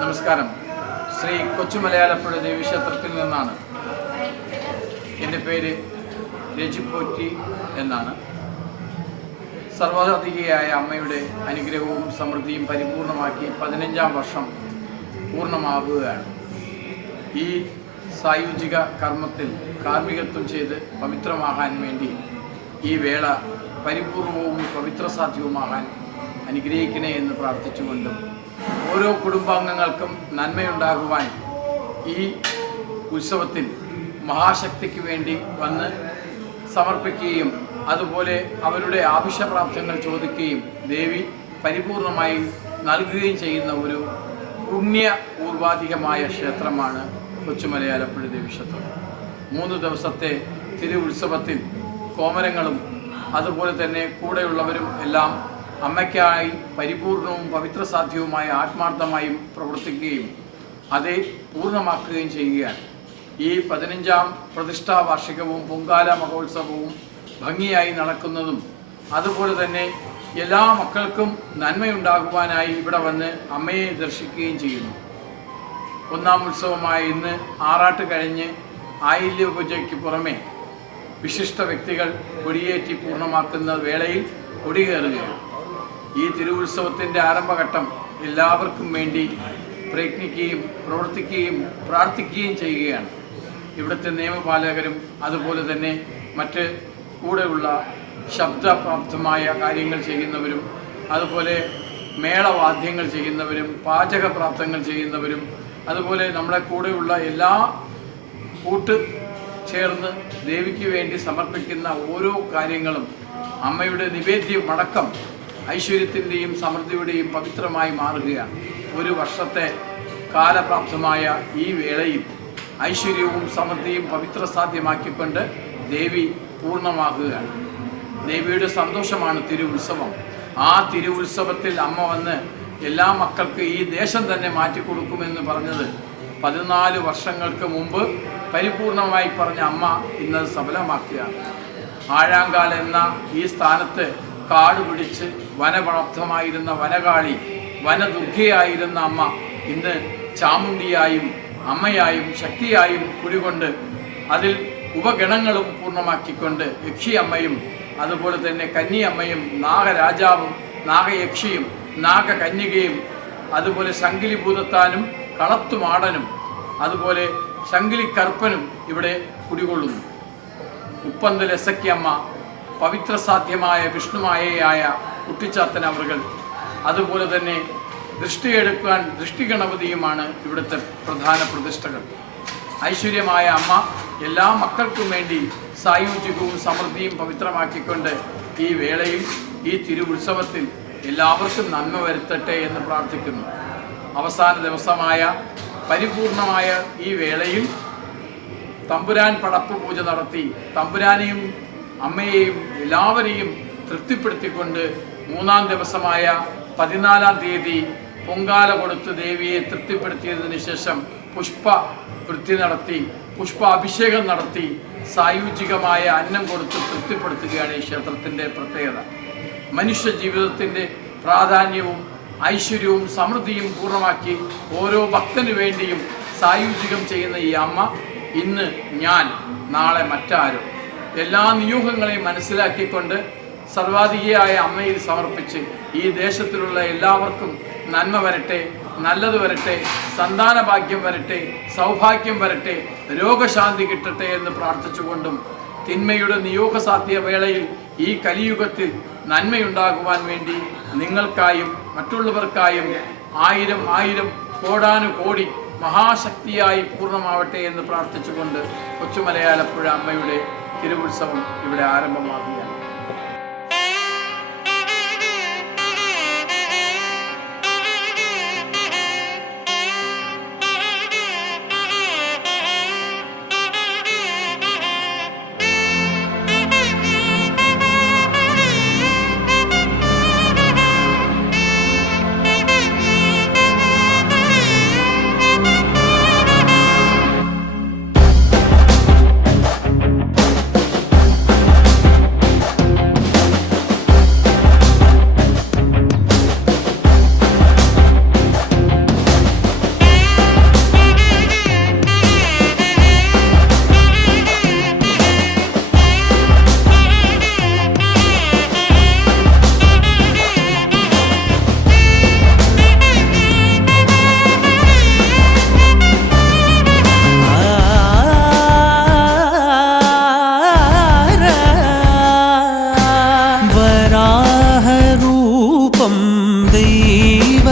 നമസ്കാരം. ശ്രീ കൊച്ചുമലയാലപ്പുഴ ദേവീക്ഷേത്രത്തിൽ നിന്നാണ്. എൻ്റെ പേര് രജിപ്പോറ്റി എന്നാണ്. സർവ്വാധികയായ അമ്മയുടെ അനുഗ്രഹവും സമൃദ്ധിയും പരിപൂർണമാക്കി 15ാം വർഷം പൂർണ്ണമാകുകയാണ്. ഈ സായുജിക കർമ്മത്തിൽ കാർമ്മികത്വം ചെയ്ത് പവിത്രമാകാൻ വേണ്ടി ഈ വേള പരിപൂർണവും പവിത്രസാധ്യവുമാകാൻ അനുഗ്രഹിക്കണേ എന്ന് പ്രാർത്ഥിച്ചുകൊണ്ടും ഓരോ കുടുംബാംഗങ്ങൾക്കും നന്മയുണ്ടാകുവാൻ ഈ ഉത്സവത്തിൽ മഹാശക്തിക്ക് വേണ്ടി വന്ന് സമർപ്പിക്കുകയും അതുപോലെ അവരുടെ ആവശ്യപ്രാപ്തങ്ങൾ ചോദിക്കുകയും ദേവി പരിപൂർണമായി നൽകുകയും ചെയ്യുന്ന ഒരു പുണ്യ പൂർവാധികമായ ക്ഷേത്രമാണ് കൊച്ചുമലയാലപ്പുഴ ദേവീക്ഷേത്രം. 3 ദിവസത്തെ തിരുവുത്സവത്തിൽ കോമരങ്ങളും അതുപോലെ തന്നെ കൂടെയുള്ളവരും എല്ലാം അമ്മയ്ക്കായി പരിപൂർണവും പവിത്രസാധ്യവുമായ ആത്മാർത്ഥമായും പ്രവർത്തിക്കുകയും അത് പൂർണ്ണമാക്കുകയും ചെയ്യുകയാണ്. ഈ 15ാം പ്രതിഷ്ഠാ വാർഷികവും പൊങ്കാല മഹോത്സവവും ഭംഗിയായി നടക്കുന്നതും അതുപോലെ തന്നെ എല്ലാ മക്കൾക്കും നന്മയുണ്ടാകുവാനായി ഇവിടെ വന്ന് അമ്മയെ ദർശിക്കുകയും ചെയ്യുന്നു. 1ാം ഉത്സവമായ ഇന്ന് ആറാട്ട് കഴിഞ്ഞ് ആയില്യ പൂജയ്ക്ക് പുറമെ വിശിഷ്ട വ്യക്തികൾ കൊടിയേറ്റി പൂർണ്ണമാക്കുന്ന വേളയിൽ കൊടികയറുകയാണ്. ഈ തിരുവുത്സവത്തിൻ്റെ ആരംഭഘട്ടം എല്ലാവർക്കും വേണ്ടി പ്രയത്നിക്കുകയും പ്രവർത്തിക്കുകയും പ്രാർത്ഥിക്കുകയും ചെയ്യുകയാണ്. ഇവിടുത്തെ നിയമപാലകരും അതുപോലെ തന്നെ മറ്റ് കൂടെയുള്ള ശബ്ദപ്രാപ്തമായ കാര്യങ്ങൾ ചെയ്യുന്നവരും അതുപോലെ മേളവാദ്യങ്ങൾ ചെയ്യുന്നവരും പാചകപ്രാപ്തങ്ങൾ ചെയ്യുന്നവരും അതുപോലെ നമ്മളെ കൂടെയുള്ള എല്ലാ കൂട്ട് ചേർന്ന് ദേവിക്ക് വേണ്ടി സമർപ്പിക്കുന്ന ഓരോ കാര്യങ്ങളും അമ്മയുടെ നിവേദ്യമടക്കം ഐശ്വര്യത്തിൻ്റെയും സമൃദ്ധിയുടെയും പവിത്രമായി മാറുകയാണ്. ഒരു വർഷത്തെ കാലപ്രാപ്തമായ ഈ വേളയിൽ ഐശ്വര്യവും സമൃദ്ധിയും പവിത്രസാധ്യമാക്കിക്കൊണ്ട് ദേവി പൂർണ്ണമാകുകയാണ്. ദേവിയുടെ സന്തോഷമാണ് തിരുവുത്സവം. ആ തിരുവുത്സവത്തിൽ അമ്മ വന്ന് എല്ലാ മക്കൾക്ക് ഈ ദേശം തന്നെ മാറ്റിക്കൊടുക്കുമെന്ന് പറഞ്ഞത് 14 വർഷങ്ങൾക്ക് മുമ്പ് പരിപൂർണമായി പറഞ്ഞ അമ്മ ഇന്നത് സഫലമാക്കുകയാണ്. ആഴാങ്കാൽ എന്ന ഈ സ്ഥാനത്ത് കാട് പിടിച്ച് വനപ്രാപ്തമായിരുന്ന വനകാളി വനദുർഗയായിരുന്ന അമ്മ ഇന്ന് ചാമുണ്ടിയായും അമ്മയായും ശക്തിയായും കുടികൊണ്ട് അതിൽ ഉപഗണങ്ങളും പൂർണ്ണമാക്കിക്കൊണ്ട് യക്ഷിയമ്മയും അതുപോലെ തന്നെ കന്നിയമ്മയും നാഗരാജാവും നാഗയക്ഷിയും നാഗകന്യകയും അതുപോലെ ശങ്കിലിഭൂതത്താനും കളത്തുമാടനും അതുപോലെ ശങ്കിലിക്കർപ്പനും ഇവിടെ കുടികൊള്ളുന്നു. ഉപ്പന്തൽ എസക്കിയമ്മ, പവിത്രസാധ്യമായ വിഷ്ണുമായയായ കുട്ടിച്ചാത്തൻ അവറുകൾ അതുപോലെ തന്നെ ദൃഷ്ടിയെടുക്കാൻ ദൃഷ്ടിഗണപതിയുമാണ് ഇവിടുത്തെ പ്രധാന പ്രതിഷ്ഠകൾ. ഐശ്വര്യമായ അമ്മ എല്ലാ മക്കൾക്കും വേണ്ടി സായുജ്യവും സമൃദ്ധിയും പവിത്രമാക്കിക്കൊണ്ട് ഈ വേളയിൽ ഈ തിരുവുത്സവത്തിൽ എല്ലാവർക്കും നന്മ വരുത്തട്ടെ എന്ന് പ്രാർത്ഥിക്കുന്നു. അവസാന ദിവസമായ പരിപൂർണമായ ഈ വേളയിൽ തമ്പുരാൻ പടപ്പ് പൂജ നടത്തി തമ്പുരാനെയും അമ്മയെയും എല്ലാവരെയും തൃപ്തിപ്പെടുത്തിക്കൊണ്ട് 3ാം ദിവസമായ 14ാം തീയതി പൊങ്കാല കൊടുത്ത് ദേവിയെ തൃപ്തിപ്പെടുത്തിയതിനു ശേഷം പുഷ്പവൃത്തി നടത്തി പുഷ്പാഭിഷേകം നടത്തി സായുജികമായ അന്നം കൊടുത്ത് തൃപ്തിപ്പെടുത്തുകയാണ് ഈ ക്ഷേത്രത്തിൻ്റെ പ്രത്യേകത. മനുഷ്യ ജീവിതത്തിൻ്റെ പ്രാധാന്യവും ഐശ്വര്യവും സമൃദ്ധിയും പൂർണ്ണമാക്കി ഓരോ ഭക്തന് വേണ്ടിയും സായുജികം ചെയ്യുന്ന ഈ അമ്മ ഇന്ന് ഞാൻ നാളെ മറ്റാരും എല്ലാ നിയോഗങ്ങളെയും മനസ്സിലാക്കിക്കൊണ്ട് സർവാധികയായ അമ്മയിൽ സമർപ്പിച്ച് ഈ ദേശത്തിലുള്ള എല്ലാവർക്കും നന്മ വരട്ടെ, നല്ലത് വരട്ടെ, സന്താന ഭാഗ്യം വരട്ടെ, സൗഭാഗ്യം വരട്ടെ, രോഗശാന്തി കിട്ടട്ടെ എന്ന് പ്രാർത്ഥിച്ചുകൊണ്ടും തിന്മയുടെ നിയോഗസാധ്യ വേളയിൽ ഈ കലിയുഗത്തിൽ നന്മയുണ്ടാകുവാൻ വേണ്ടി നിങ്ങൾക്കായും മറ്റുള്ളവർക്കായും 1000 കോടാനുകോടി മഹാശക്തിയായി പൂർണ്ണമാവട്ടെ എന്ന് പ്രാർത്ഥിച്ചുകൊണ്ട് കൊച്ചുമലയാലപ്പുഴ അമ്മയുടെ തിരുവുത്സവം ഇവിടെ ആരംഭമാകുകയാണ്.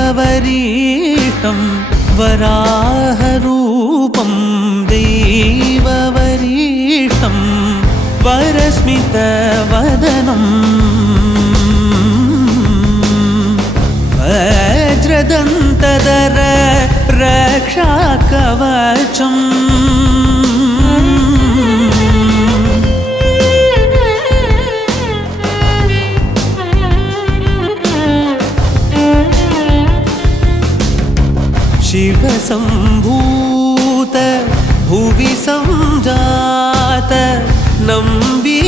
दैववरीष्टं वराहरूपं दैववरीष्टं वरस्मितवदनम् वज्रदन्तधर रक्षाकवचम् शिवसम्भूत भुवि संजात नम्बिदवगिम्बु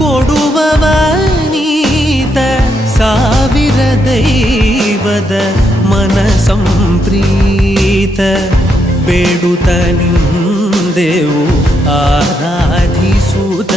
कोडुववनीत ಸಾವಿರ ದೈವದ ಮನಸಂಪ್ರೀತ ಬೇಡುತ್ತ ನಿಂದೆವು ಆರಾಧಿಸುತ್ತ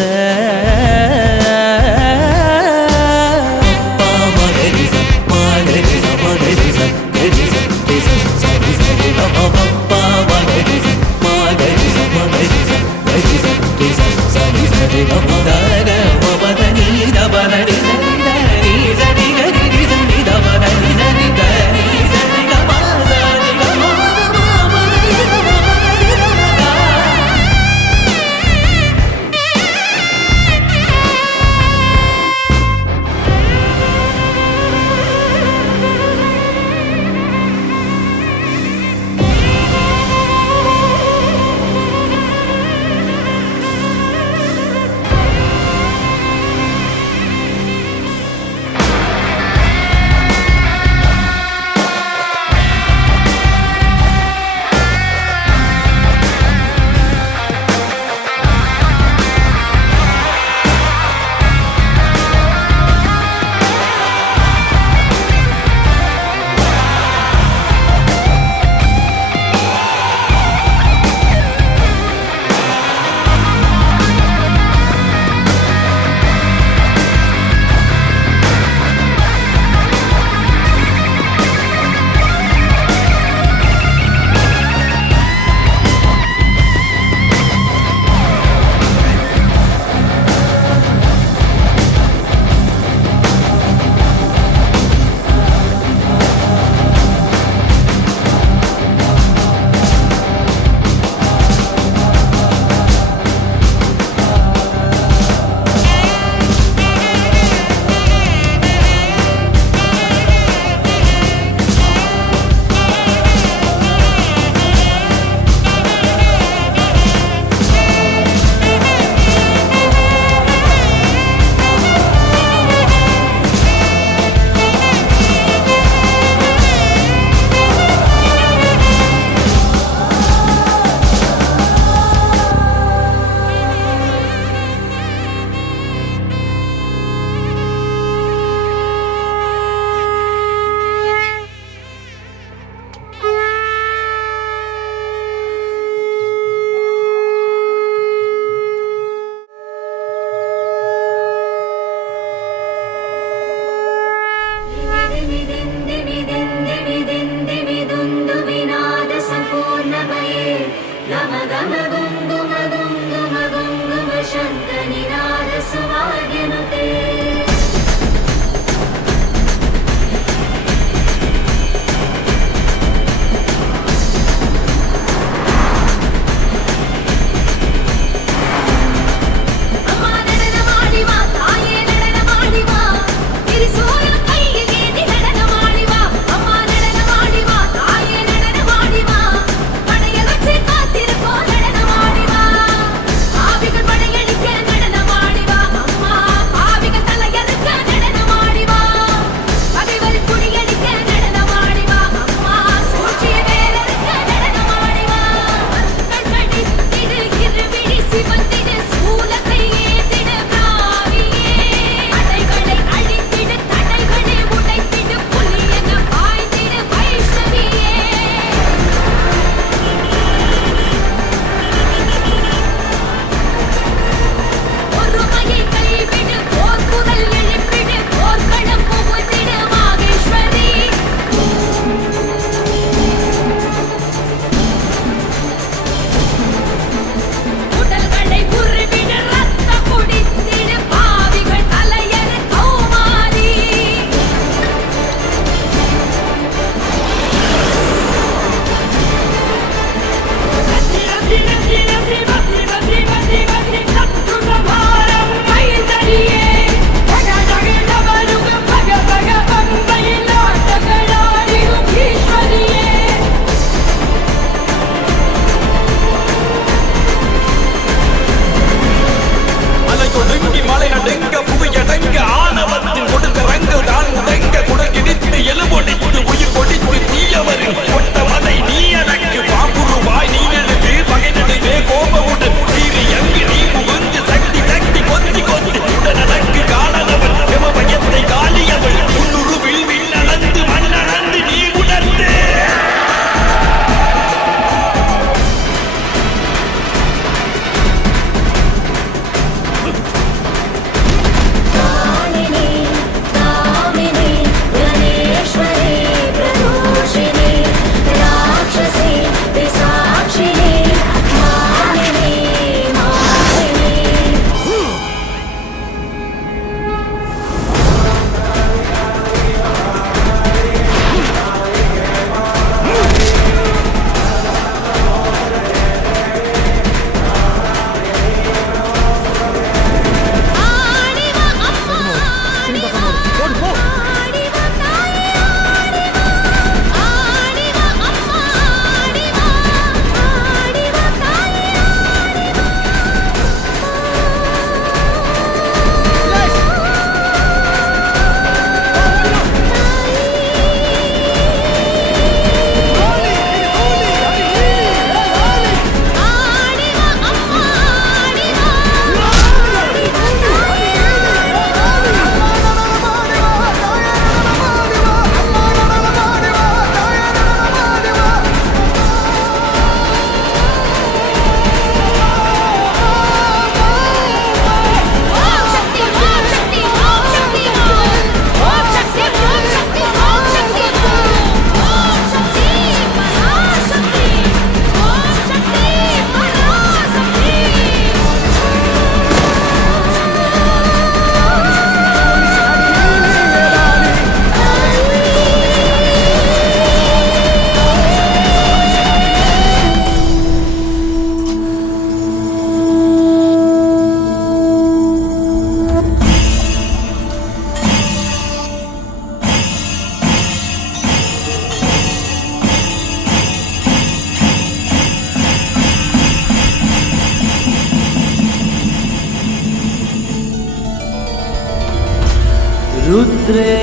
रुद्रे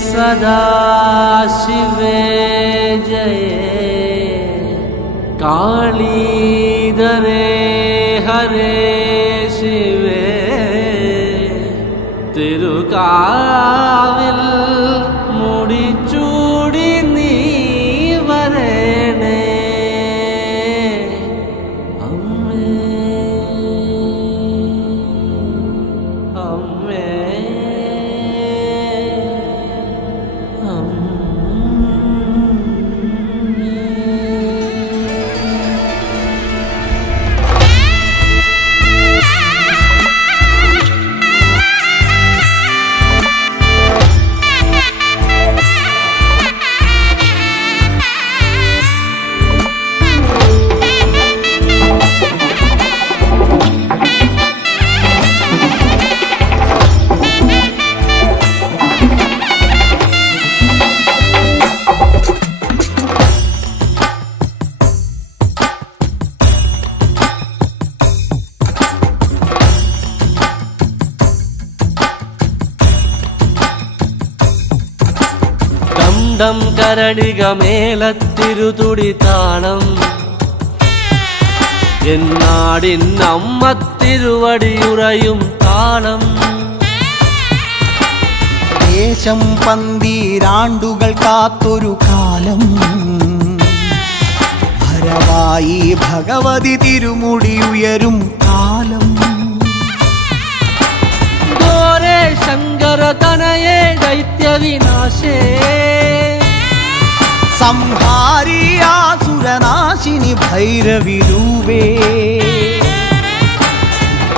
सदा शिवे जये कालीधरे हरे शिवे തിരുകാവിൽ മുടിച്ചൂടി നീ വരണേ അമ്മേ അമ്മേ ഡം കരടിക മേലത്തിരുതുടി താളം എന്നാടിൻ അമ്മ തിരുവടിയുറയും താളം ദേശം പന്തീരാണ്ടുകൾ കാത്തൊരു കാലം ഭരവായി ഭഗവതി തിരുമുടി ഉയരും കാലം ഗോരേ ശങ്കര തനയേ ദൈത്യവിനാശേ സംഹാരി ആസുരനാശിനി ഭൈരവി രൂപേ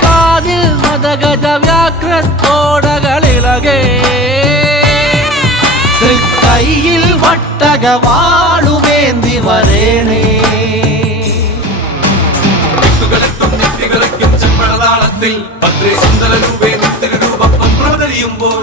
കാതിൽ മദഗജ വ്യാഘ്രത്തോടകളിളകേ കൈയിൽ വട്ടകവാളുവേന്തി വരേണേ ചെമ്പഴതാളത്തിൽ ഭദ്രേ സുന്ദര രൂപേ നിത്യരൂപം പ്രവതരിയുമ്പോൾ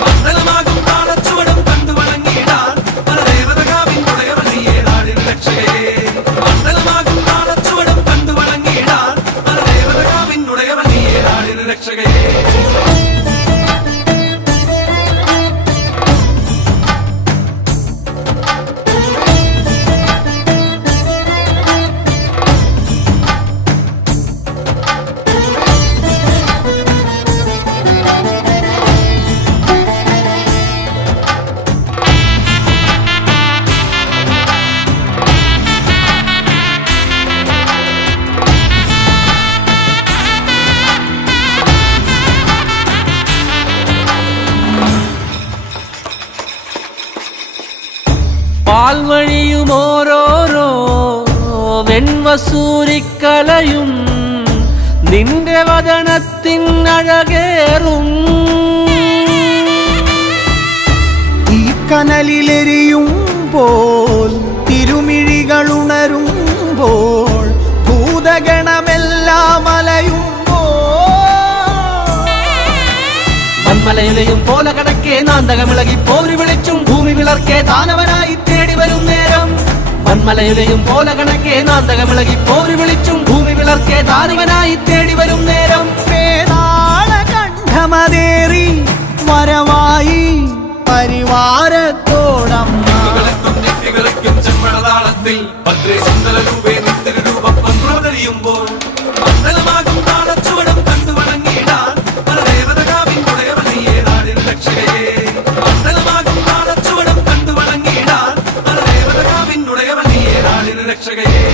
മണ്ഡലമാകും താളച്ചുവടും കണ്ടു വണങ്ങിയിടാൻ പരദേവതകാവിൻ ഉടയവനെയേ നാടിന് രക്ഷകയെ മണ്ഡലമാകും താളച്ചുവടും കണ്ടു വണങ്ങിയിടാൻ പരദേവതകാവിൻ ഉടയവനെയേ നാടിന് രക്ഷകയെ പാൽവഴിയും ഓരോരോ വെൺവസൂരിക്കലയും നിന്റെ വദനത്തിൻ അഴകേറും ഈ കനലിലെരിയുമ്പോൾ തിരുമിഴികളുണരുമ്പോൾ ഭൂതഗണമെല്ലാം മലയിലെയും പോലെ കടക്കെ നാന്തകമിളകി പോരി വിളിച്ചും ഭൂമി വിളർക്കെ ദാനവനായി തേടി വരും നേരം മന്മലയിലെയും പോലെ കണക്കെ നാന്തകമിളകി പോരി വിളിച്ചും ഭൂമി വിളർക്കെ ദാനവനായി തേടി വരും നേരം കണ്ഠമതേറി വരവായി പരിവാരത്തോടമ്മ ചെമ്പഴതാളത്തിൽ ഭദ്രേ സുന്ദര രൂപേ നിത്യരൂപം പ്രവതരിയുമ്പോൾ മണ്ഡലമാകും താളച്ചുവടും കണ്ടു വണങ്ങിയിടാൻ പരദേവതകാവിൻ ഉടയവനെയേ നാടിന് രക്ഷകയെ മണ്ഡലമാകും താളച്ചുവടും കണ്ടു വണങ്ങിയിടാൻ പരദേവതകാവിൻ ഉടയവനെയേ നാടിന് രക്ഷകയെ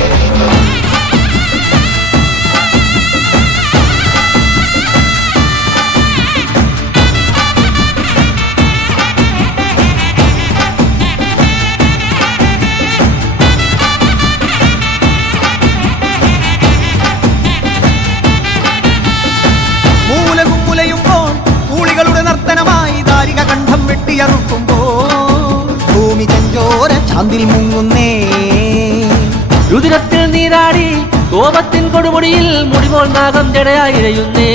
ഭൂമി ചഞ്ചോര ചാന്തിൽ മുങ്ങുന്നേ രുതിരത്തിൽ നീരാടി കോപത്തിൻ കൊടുമുടിയിൽ മുടിപോൽ നാഗം ജടയായിരയുന്നേ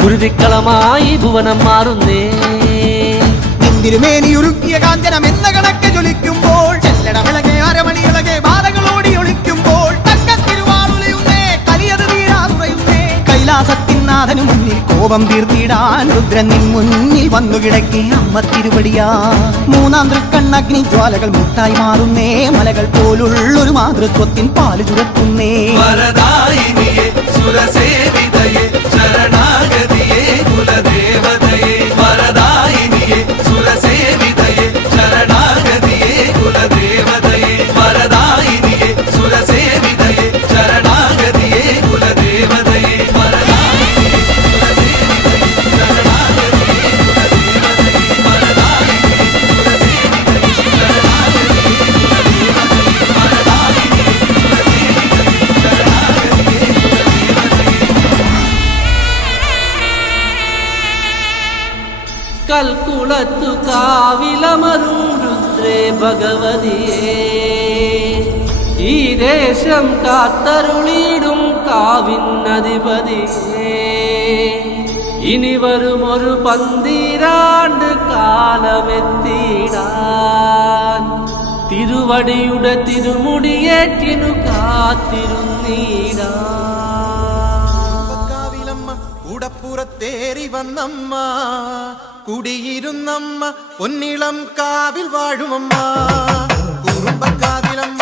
കുരുതിക്കളമായി ഭുവനം മാറുന്നേ തിരുമേനിയുരുക്കിയ കാഞ്ചനം എന്ന കണക്ക് ജ്വലിക്കുമ്പോൾ ചെല്ലടമിളകെ അരമണിയിളകെ ബാധകളോടി ഒളിക്കുമ്പോൾ തക്കത്തിരുവാളുലയുന്നേ കലിയത് തീരാതുറയുന്നേ കൈലാസത്തിൻ നാഥനു മുന്നിൽ കോപം തീർത്തിടാൻ രുദ്രൻ നിൻ മുന്നിൽ വന്നു കിടക്കേ അമ്മ തിരുവടിയാ. മൂന്നാം തൃക്കണ്ണഗ്നി ജ്വാലകൾ മുട്ടായി മാറുന്നേ, മലകൾ പോലുള്ളൊരു മാതൃത്വത്തിൻ പാല് ചുരത്തുന്നേ. വരദായിനിയേ സുരസേവിതയേ ശരണാഗതിയേ കുലദേവതയേ. വരദായിനിയേ സുരസേവിതയേ ശരണാഗതിയേ കുലദേവതയേ. വരദായിനിയേ സുരസേവിതയേ ശരണാഗതിയേ കുലദേവതയേ. വരദായിനിയേ സുരസേവിതയേ ശരണാഗതിയേ കുലദേവതയേ. വരദായിനിയേ സുരസേവിതയേ ശരണാഗതിയേ കുലദേവതയേ. വരദായിനിയേ സുരസേവിതയേ ശരണാഗതിയേ കുലദേവതയേ. കൽക്കുളത്തു കാവിലമരും രുദ്രേ ഭഗവതിയേ, ഈ ദേശം കാത്തരുളിയിടും കാവിനധിപതിയേ. ഇനി വരുമൊരു 12 കാലമെത്തിടാൻ, തിരുവടിയുടെ തിരുമുടിയേറ്റിനു കാത്തിരുന്നിടാൻ. കാവിലമ്മ കൂടപ്പുറത്തേറി വന്നമ്മ, കുടിയിരുന്നമ്മ പൊന്നിളം കാവിൽ വാഴുമമ്മ. കുറുമ്പക്കാവിലമ്മ